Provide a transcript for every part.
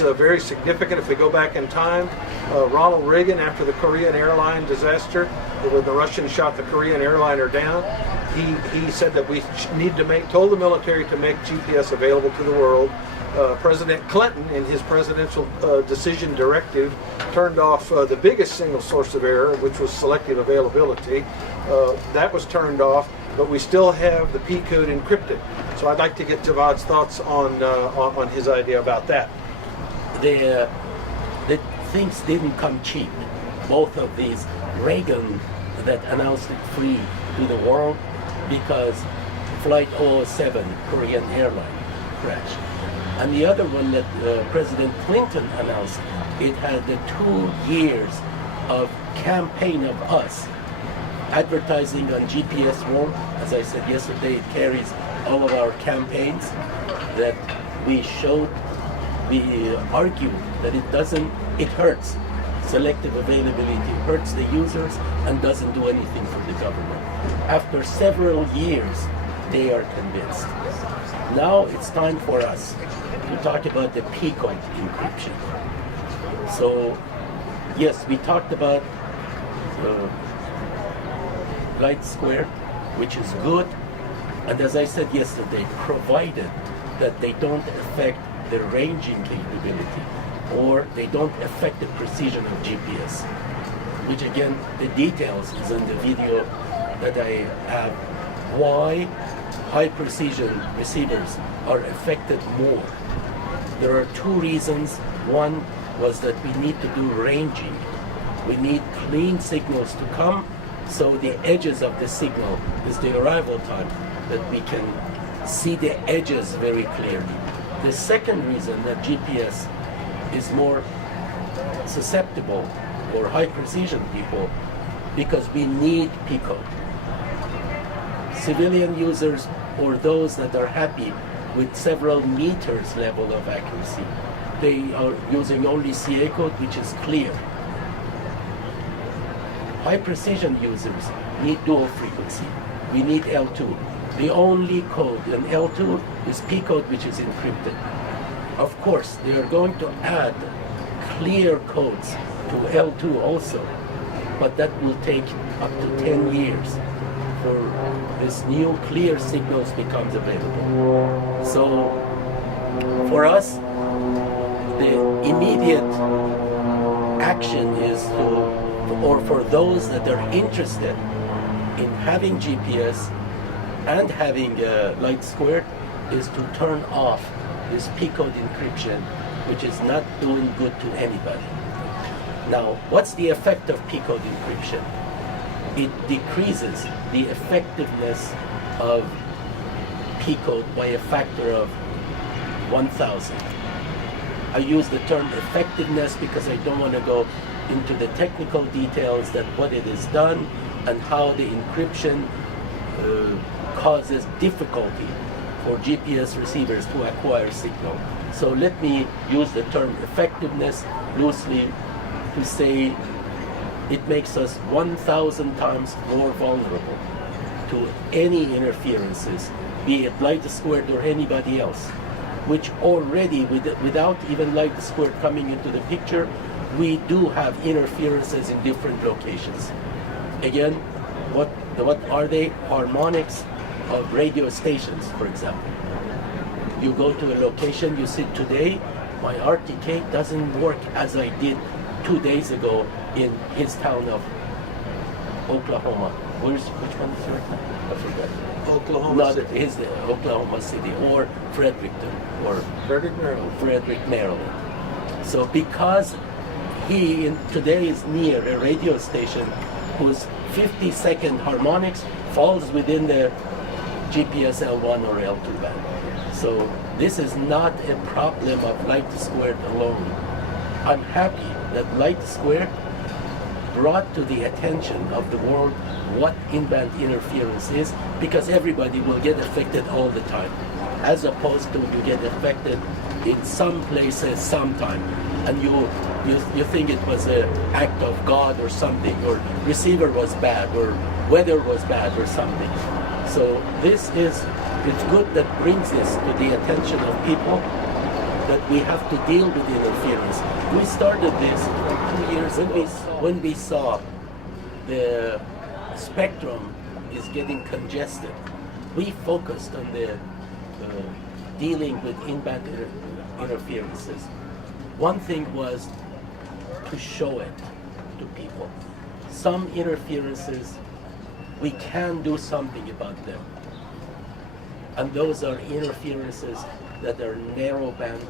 is very significant if we go back in time. Ronald Reagan, after the Korean airline disaster, when the Russians shot the Korean airliner down, he said that we need to told the military to make GPS available to the world. President Clinton, in his presidential decision directive, turned off the biggest single source of error, which was selective availability. That was turned off, but we still have the P code encrypted. So I'd like to get Javad's thoughts on his idea about that. The things didn't come cheap. Both of these, Reagan that announced it free to the world because Flight 007 Korean airline crashed. And the other one that President Clinton announced, it had the 2 years of campaign of us advertising on GPS world. As I said yesterday, it carries all of our campaigns that we showed, we argued that it hurts. Selective availability hurts the users and doesn't do anything for the government. After several years, they are convinced. Now it's time for us to talk about the Pico encryption. So, yes, we talked about light squared, which is good, and as I said yesterday, provided that they don't affect the ranging capability or they don't affect the precision of GPS, which again, the details is in the video that I have, why high precision receivers are affected more. There are 2 reasons. One was that we need to do ranging. We need clean signals to come, so the edges of the signal is the arrival time, that we can see the edges very clearly. The second reason that GPS is more susceptible for high precision people, because we need Pico. Civilian users or those that are happy with several meters level of accuracy, they are using only CA code, which is clear. High precision users need dual frequency. We need L2. The only code in L2 is P code, which is encrypted. Of course, they are going to add clear codes to L2 also, but that will take up to 10 years for this new clear signals becomes available. So for us, the immediate action is or for those that are interested in having GPS and having light squared, is to turn off this P code encryption, which is not doing good to anybody. Now, what's the effect of P code encryption? It decreases the effectiveness of P code by a factor of 1,000. I use the term effectiveness because I don't want to go into the technical details that what it is done and how the encryption causes difficulty for GPS receivers to acquire signal. So let me use the term effectiveness loosely to say it makes us 1,000 times more vulnerable to any interferences, be it light squared or anybody else, which already, without even light squared coming into the picture, we do have interferences in different locations. Again, what are they? Harmonics of radio stations, for example. You go to a location, you see today, my RTK doesn't work as I did 2 days ago in his town of Oklahoma. Which one is right now? I forgot. Oklahoma City. His Oklahoma City or Fredericton or Frederick, Maryland. So because he today is near a radio station whose 50-second harmonics falls within the GPS L1 or L2 band. So this is not a problem of light squared alone. I'm happy that light squared brought to the attention of the world what in-band interference is, because everybody will get affected all the time, as opposed to you get affected in some places sometime, and you think it was an act of God or something, or receiver was bad, or weather was bad or something. So it's good that brings this to the attention of people, that we have to deal with interference. We started this 2 years when we saw the spectrum is getting congested. We focused on the dealing with in-band interferences. One thing was to show it to people. Some interferences, we can do something about them. And those are interferences that are narrow band,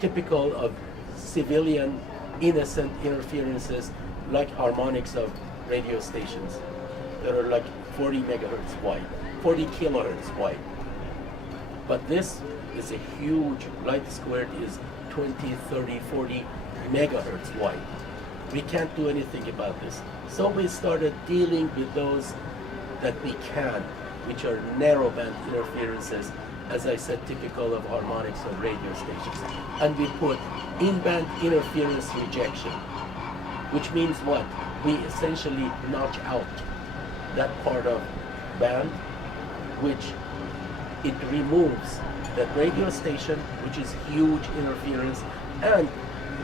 typical of civilian innocent interferences like harmonics of radio stations that are like 40 megahertz wide, 40 kilohertz wide. But this is a huge, light squared is 20, 30, 40 megahertz wide. We can't do anything about this. So we started dealing with those that we can, which are narrowband interferences, as I said, typical of harmonics of radio stations. And we put in-band interference rejection, which means what? We essentially notch out that part of band, which it removes that radio station, which is huge interference, and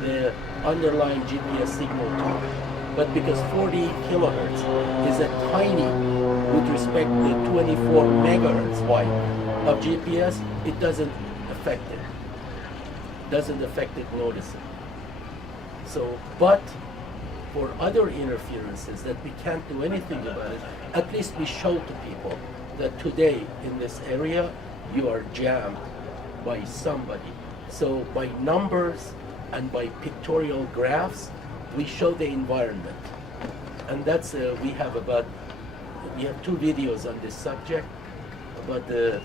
the underlying GPS signal too. But because 40 kilohertz is a tiny, with respect to 24 megahertz wide of GPS, it doesn't affect it. Doesn't affect it noticeably. So, but for other interferences that we can't do anything about it, at least we show to people that today in this area you are jammed by somebody. So by numbers and by pictorial graphs, we show the environment. And that's, we have 2 videos on this subject about the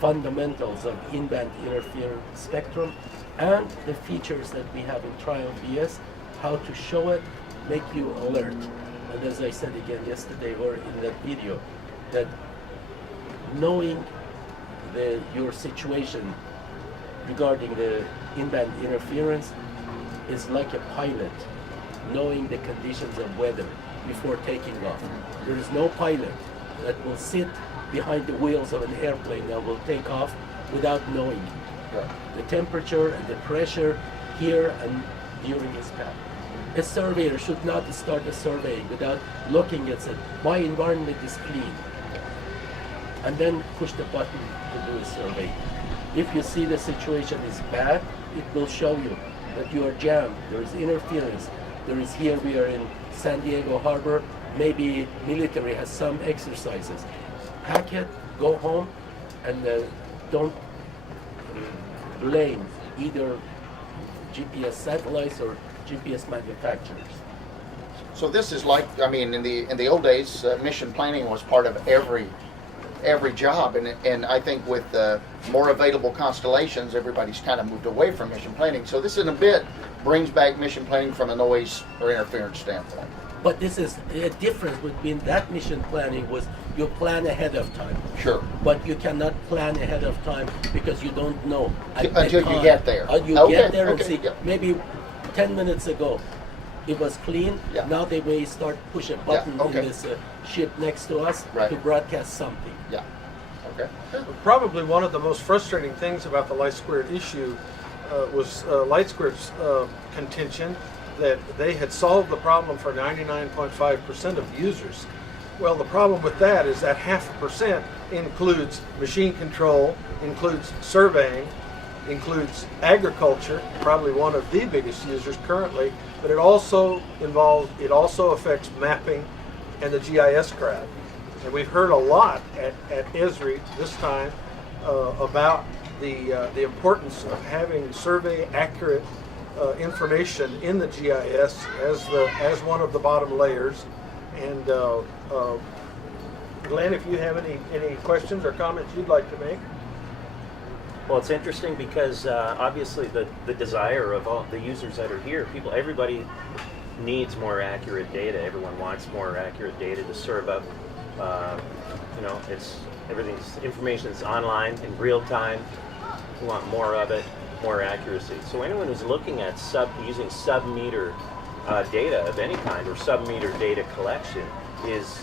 fundamentals of in-band interference spectrum and the features that we have in Triumph ES, how to show it, make you alert. And as I said again yesterday or in that video, that knowing your situation regarding the in-band interference is like a pilot knowing the conditions of weather before taking off. There is no pilot that will sit behind the wheels of an airplane that will take off without knowing the temperature and the pressure here and during his path. A surveyor should not start a survey without looking at it. My environment is clean. And then push the button to do a survey. If you see the situation is bad, it will show you that you are jammed. There is interference. There is here, we are in San Diego Harbor. Maybe military has some exercises. Pack it, go home, and don't blame either GPS satellites or GPS manufacturers. So this is like, I mean, in the old days, mission planning was part of every job, and I think with more available constellations, everybody's kind of moved away from mission planning. So this in a bit brings back mission planning from a noise or interference standpoint. But this is a difference between that mission planning was you plan ahead of time. Sure. But you cannot plan ahead of time because you don't know. Until you get there. You Okay, get there and okay, see, yeah. maybe 10 minutes ago it was clean. Yeah. Now they may start push a button okay. in this ship next to us Right. to broadcast something. Yeah. Okay. Probably one of the most frustrating things about the light squared issue was light squared's contention that they had solved the problem for 99.5% of users. Well, the problem with that is that 0.5% includes machine control, includes surveying, includes agriculture, probably one of the biggest users currently, but it also affects mapping and the GIS crowd. And we've heard a lot at ESRI this time about the importance of having survey accurate information in the GIS as one of the bottom layers. And Glenn, if you have any questions or comments you'd like to make. Well, it's interesting because obviously the desire of all the users that are here, everybody needs more accurate data. Everyone wants more accurate data to serve up. Everything's information is online in real time. We want more of it, more accuracy. So anyone who's looking at using sub-meter data of any kind or sub-meter data collection is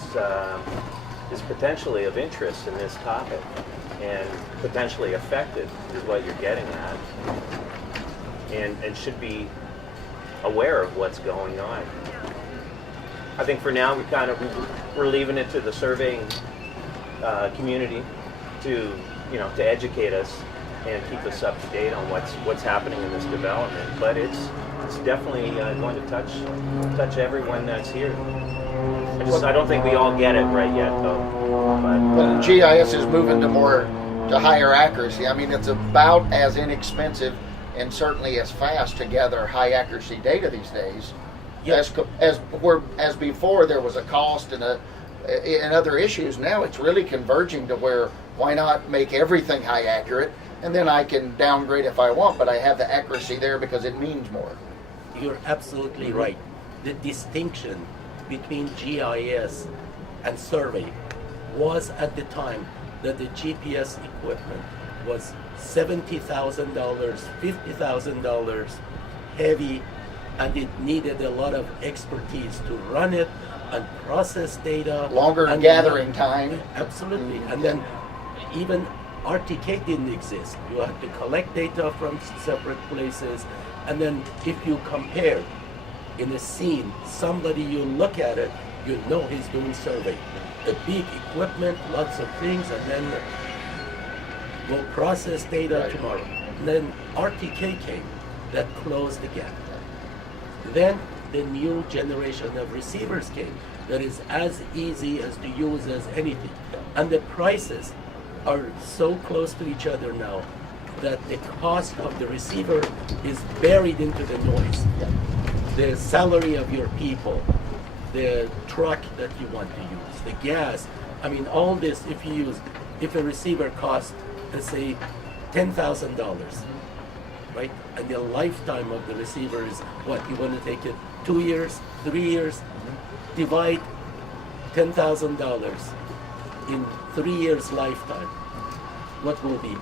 is potentially of interest in this topic and potentially affected is what you're getting at, and should be aware of what's going on. I think for now we're leaving it to the surveying community to educate us and keep us up to date on what's happening in this development. But it's definitely going to touch everyone that's here. I don't think we all get it right yet, though. But GIS is moving to higher accuracy. I mean, it's about as inexpensive and certainly as fast to gather high accuracy data these days. Yes. As before there was a cost and other issues. Now it's really converging to where why not make everything high accurate, and then I can downgrade if I want, but I have the accuracy there because it means more. You're absolutely right. The distinction between GIS and survey was at the time that the GPS equipment was $70,000, $50,000 heavy, and it needed a lot of expertise to run it and process data. Longer and gathering time. Absolutely. And then even RTK didn't exist. You had to collect data from separate places, and then if you compare in a scene, somebody, you look at it, you know he's doing survey. The big equipment, lots of things, and then we'll process data tomorrow. And then RTK came, that closed the gap. Then the new generation of receivers came that is as easy as to use as anything. And the prices are so close to each other now that the cost of the receiver is buried into the noise. The salary of your people, the truck that you want to use, the gas. I mean, all this, if a receiver costs, let's say, $10,000, right? And the lifetime of the receiver is what? You want to take it 2 years, 3 years? Divide $10,000 in 3 years lifetime. What will be?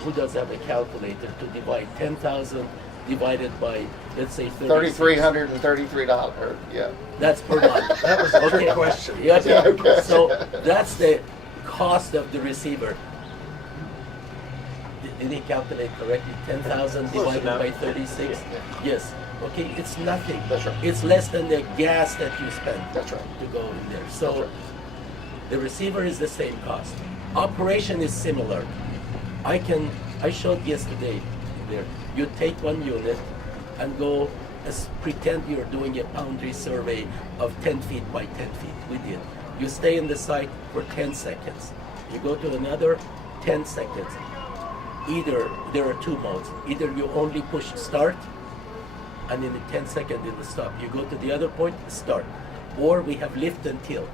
Who does have a calculator to divide 10,000 divided by, let's say, $3,333. Yeah. That's per month. That was a trick question. Yeah, Yeah, okay. So that's the cost of the receiver. Did he calculate correctly? 10,000 divided enough. by 36? Yes. Okay, it's nothing. That's right. It's less than the gas that you spend That's right. to go in there. So That's right. the receiver is the same cost. Operation is similar. I showed yesterday there. You take one unit and go pretend you're doing a boundary survey of 10 feet by 10 feet. We did. You stay in the site for 10 seconds. You go to another 10 seconds. Either there are two modes. Either you only push start, and in the 10 seconds in the stop, you go to the other point, start. Or we have lift and tilt.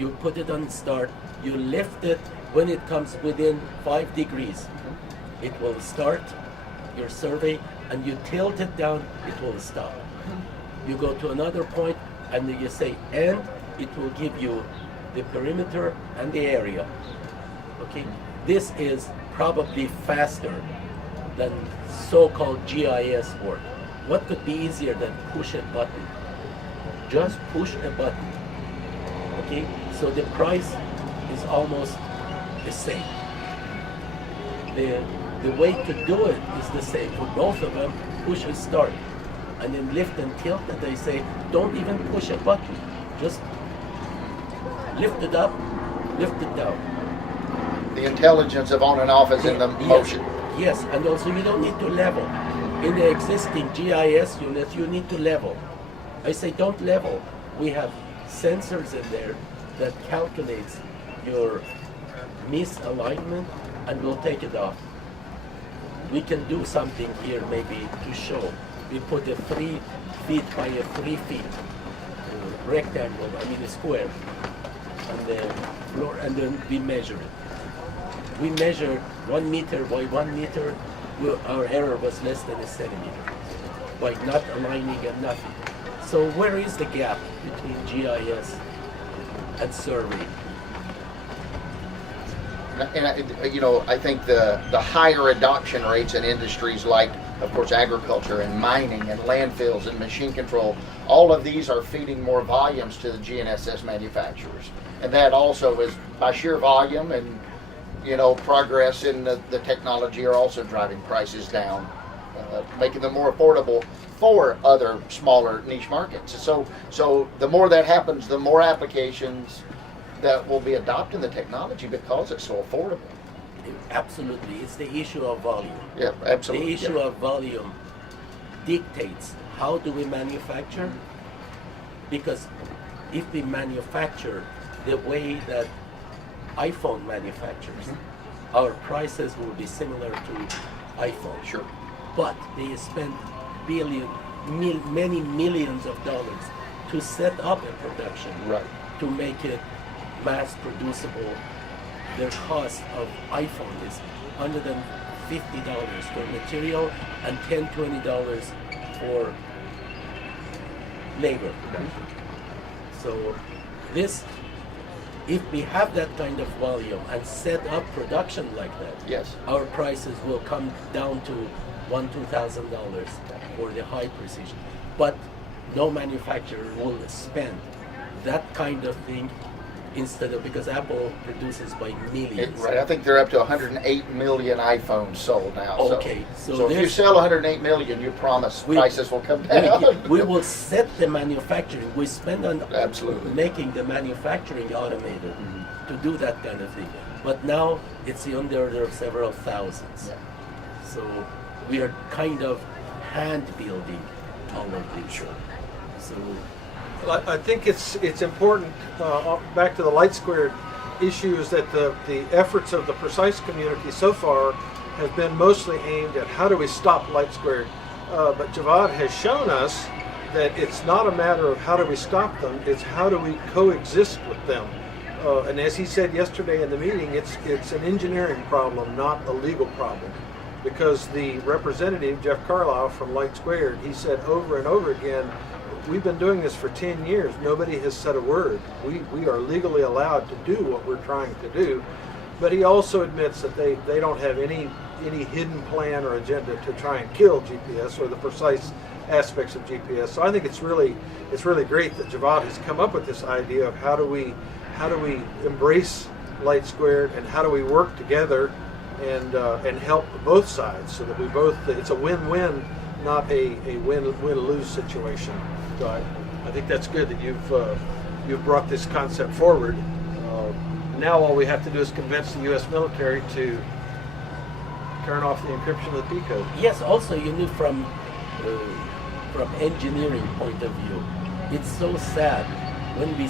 You put it on start, you lift it when it comes within 5 degrees. It will start your survey, and you tilt it down, it will stop. You go to another point, and then you say end, it will give you the perimeter and the area. Okay? This is probably faster than so-called GIS work. What could be easier than push a button? Just push a button. Okay? So the price is almost the same. The way to do it is the same for both of them. Push and start, and then lift and tilt. And they say, don't even push a button. Just lift it up, lift it down. The intelligence of on and off is in the motion. Yes, and also you don't need to level. In the existing GIS unit, you need to level. I say don't level. We have sensors in there that calculates your misalignment and will take it off. We can do something here maybe to show. We put a 3 feet by a 3 feet rectangle, a square, on the floor, and then we measure it. We measured 1 meter by 1 meter. Our error was less than a centimeter by not aligning and nothing. So where is the gap between GIS and survey? And I think the higher adoption rates in industries like, of course, agriculture and mining and landfills and machine control all of these are feeding more volumes to the GNSS manufacturers. And that also is by sheer volume and, you know, progress in the technology are also driving prices down, making them more affordable for other smaller niche markets. So the more that happens, the more applications that will be adopting the technology because it's so affordable. Absolutely, it's the issue of volume. Yeah, absolutely. The issue of volume dictates how do we manufacture, because if we manufacture the way that iPhone manufactures, our prices will be similar to iPhone. Sure. But they spend many millions of dollars to set up a production, Right. to make it mass producible. Their cost of iPhone is $150 for material and $10-20 for labor. So this, if we have that kind of volume and set up production like that, Yes. our prices will come down to $1,000-2,000 for the high precision. But no manufacturer will spend that kind of thing instead of, because Apple produces by millions. Right. I think they're up to 108 million iPhones sold now. Okay, So if you sell 108 million, you promise prices will come down. we will set the manufacturing. We spend on Absolutely. making the manufacturing automated to do that kind of thing. But now it's on the order of several thousands. Yeah. So we are kind of hand building all of these. So I think it's important, back to the light squared issue, is that the efforts of the precise community so far has been mostly aimed at how do we stop light squared. But Javad has shown us that it's not a matter of how do we stop them, it's how do we coexist with them. And as he said yesterday in the meeting, it's an engineering problem, not a legal problem. Because the representative, Jeff Carlisle from Light Squared, he said over and over again, we've been doing this for 10 years. Nobody has said a word. We are legally allowed to do what we're trying to do. But he also admits that they don't have any hidden plan or agenda to try and kill GPS or the precise aspects of GPS. So I think it's really great that Javad has come up with this idea of how do we embrace Light Squared and how do we work together and help both sides so that we both, it's a win-win, not a win-lose situation. So I think that's good that you've brought this concept forward. Now all we have to do is convince the U.S. military to turn off the encryption of the Pico. yes, also you knew from engineering point of view, it's so sad when we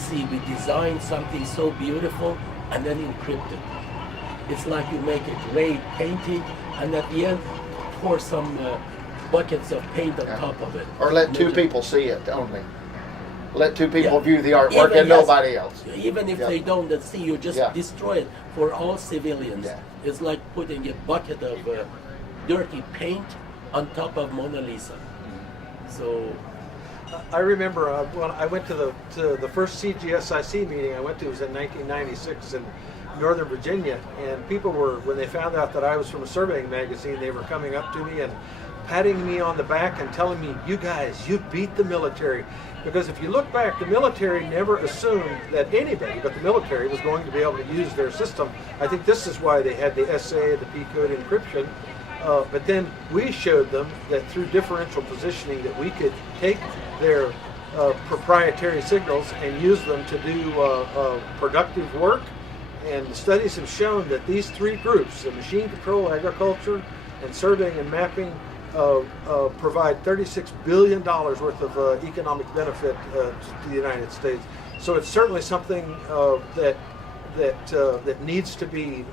design something so beautiful and then encrypt it. It's like you make a great painting and at the end pour some buckets of paint on top of it. Or let two people see it only. Let two people Yeah. view the artwork Even, and yes, nobody else. Even if Yeah. they don't see, you just Yeah. destroy it for all civilians. Yeah. It's like putting a bucket of dirty paint on top of Mona Lisa. So I remember when I went to the first CGSIC meeting I went to, was in 1996 in Northern Virginia, and people were, when they found out that I was from a surveying magazine, they were coming up to me and patting me on the back and telling me, you guys, you beat the military. Because if you look back, the military never assumed that anybody but the military was going to be able to use their system. I think this is why they had the SA, the P-code encryption. But then we showed them that through differential positioning that we could take their proprietary signals and use them to do productive work. And the studies have shown that these three groups, the machine control, agriculture, and surveying and mapping, provide $36 billion worth of economic benefit to the United States. So it's certainly something that needs to be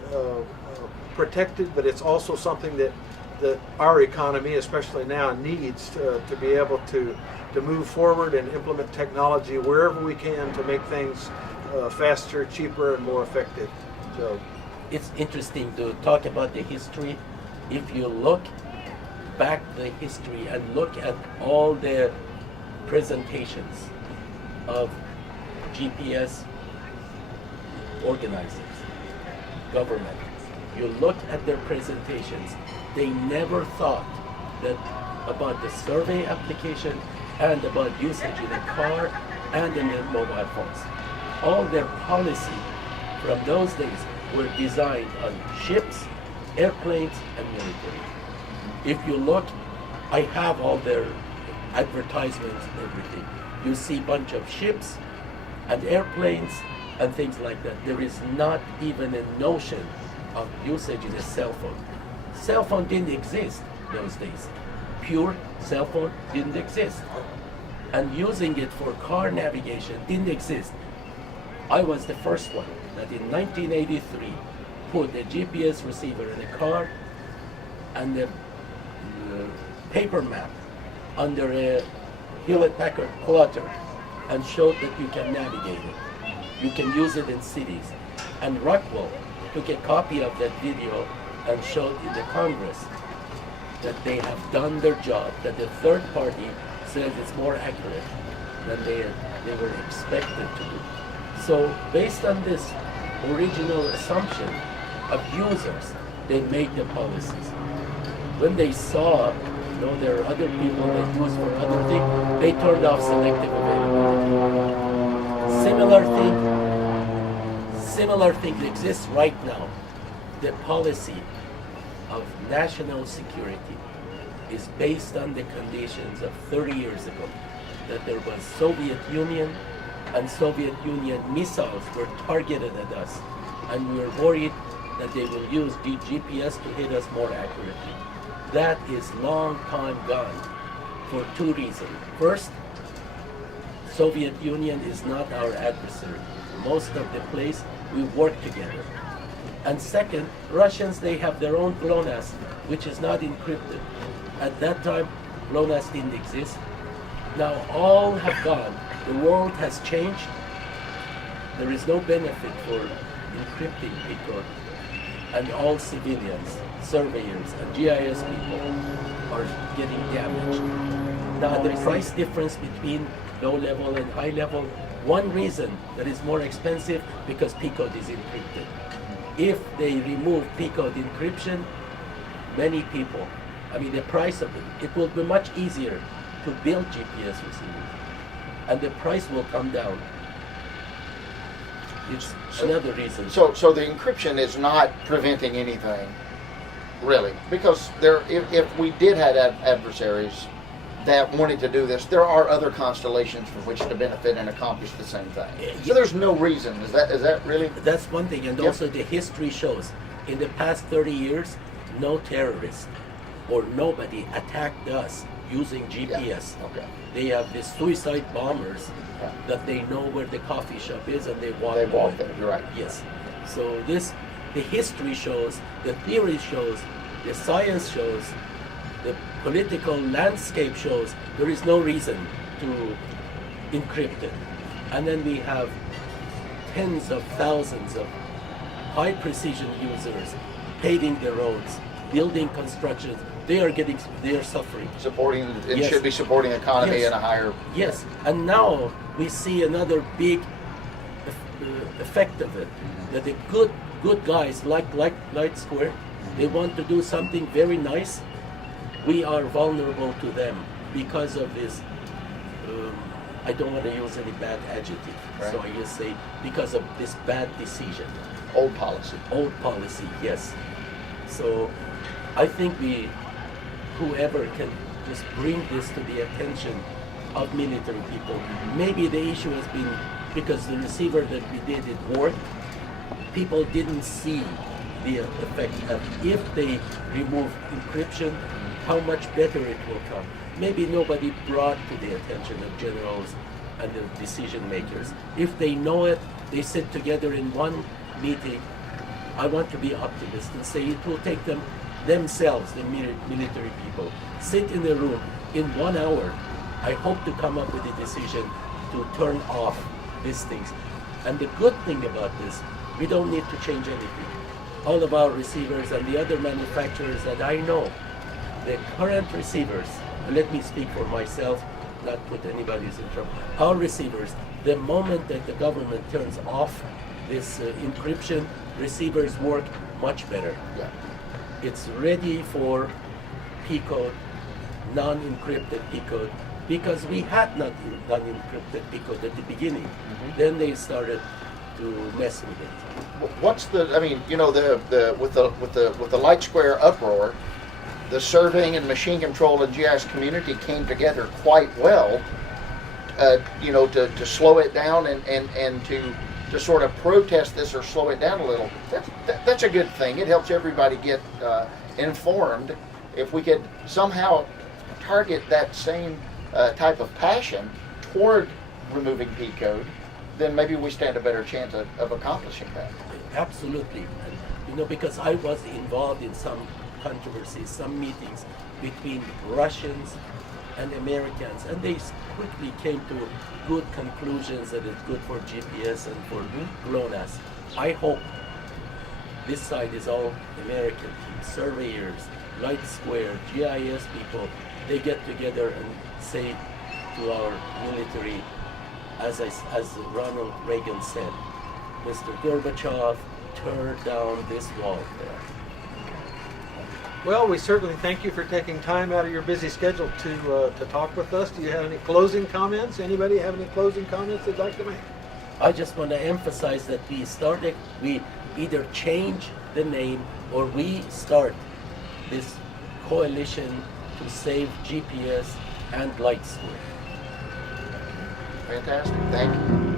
protected, but it's also something that our economy, especially now, needs to be able to move forward and implement technology wherever we can to make things faster, cheaper, and more effective. So it's interesting to talk about the history. If you look back the history and look at all the presentations of GPS organizers, government, you look at their presentations, they never thought that about the survey application and about usage in the car and in the mobile phones. All their policy from those days were designed on ships, airplanes, and military. If you look, I have all their advertisements and everything. You see a bunch of ships and airplanes and things like that. There is not even a notion of usage in a cell phone. Cell phone didn't exist those days. Pure cell phone didn't exist. And using it for car navigation didn't exist. I was the first one that in 1983 put a GPS receiver in a car and a paper map under a Hewlett-Packard plotter and showed that you can navigate it. You can use it in cities. And Rockwell took a copy of that video and showed in the Congress that they have done their job, that the third party says it's more accurate than they were expected to do. So based on this original assumption of users, they made the policies. When they saw, there are other people that use for other things, they turned off selective availability. Similar thing exists right now. The policy of national security is based on the conditions of 30 years ago, that there was Soviet Union and Soviet Union missiles were targeted at us, and we were worried that they will use GPS to hit us more accurately. That is long time gone for two reasons. First, Soviet Union is not our adversary. Most of the place we work together. And second, Russians, they have their own GLONASS, which is not encrypted. At that time, GLONASS didn't exist. Now all have gone. The world has changed. There is no benefit for encrypting Pico, and all civilians, surveyors, and GIS people are getting damaged. Now the price difference between low level and high level, one reason that is more expensive because Pico is encrypted. If they remove Pico encryption, many people, the price of it will be much easier to build GPS receivers, and the price will come down. It's another reason. So the encryption is not preventing anything, really, because if we did have adversaries that wanted to do this, there are other constellations for which to benefit and accomplish the same thing. So there's no reason. Is that really? That's one thing, and also the history shows in the past 30 years, no terrorist or nobody attacked us using GPS. Yeah. Okay. They have these suicide bombers that they know where the coffee shop is and they walk there. You're right. Yes. So the history shows, the theory shows, the science shows, the political landscape shows there is no reason to encrypt it. And then we have tens of thousands of high precision users paving the roads, building constructions. They are suffering. Supporting, it Yes. should be supporting economy Yes. in a higher. Yes, and now we see another big effect of it. That the good guys like Light Square, they want to do something very nice. We are vulnerable to them because of this. I don't want to use any bad adjective, so I just say because of this bad decision. Old policy. Old policy, yes. So I think whoever can just bring this to the attention of military people. Maybe the issue has been because the receiver that we did it worked. People didn't see the effect of if they remove encryption, how much better it will come. Maybe nobody brought to the attention of generals and the decision makers. If they know it, they sit together in one meeting. I want to be optimistic and say it will take them themselves, the military people, sit in a room in 1 hour. I hope to come up with a decision to turn off these things. And the good thing about this, we don't need to change anything. All of our receivers and the other manufacturers that I know, the current receivers, let me speak for myself, not put anybody's in trouble. Our receivers, the moment that the government turns off this encryption, receivers work much better. Yeah. It's ready for Pico, non-encrypted Pico, because we had not done encrypted Pico at the beginning. Then they started to mess with it. What's the? I mean, you know, with the Light Square uproar, the surveying and machine control and GIS community came together quite well. You know, to slow it down and to sort of protest this or slow it down a little. That's a good thing. It helps everybody get informed. If we could somehow target that same type of passion toward removing P code, then maybe we stand a better chance of accomplishing that. Absolutely. And, you know, because I was involved in some controversies, some meetings between Russians and Americans, and they quickly came to good conclusions that it's good for GPS and for GLONASS. I hope this side is all American surveyors, Light Square, GIS people. They get together and say to our military, as Ronald Reagan said, Mr. Gorbachev, tear down this wall there. Well, we certainly thank you for taking time out of your busy schedule to talk with us. Do you have any closing comments? Anybody have any closing comments they'd like to make? I just want to emphasize that we either change the name or we start this coalition to save GPS and Light Square. Fantastic. Thank you.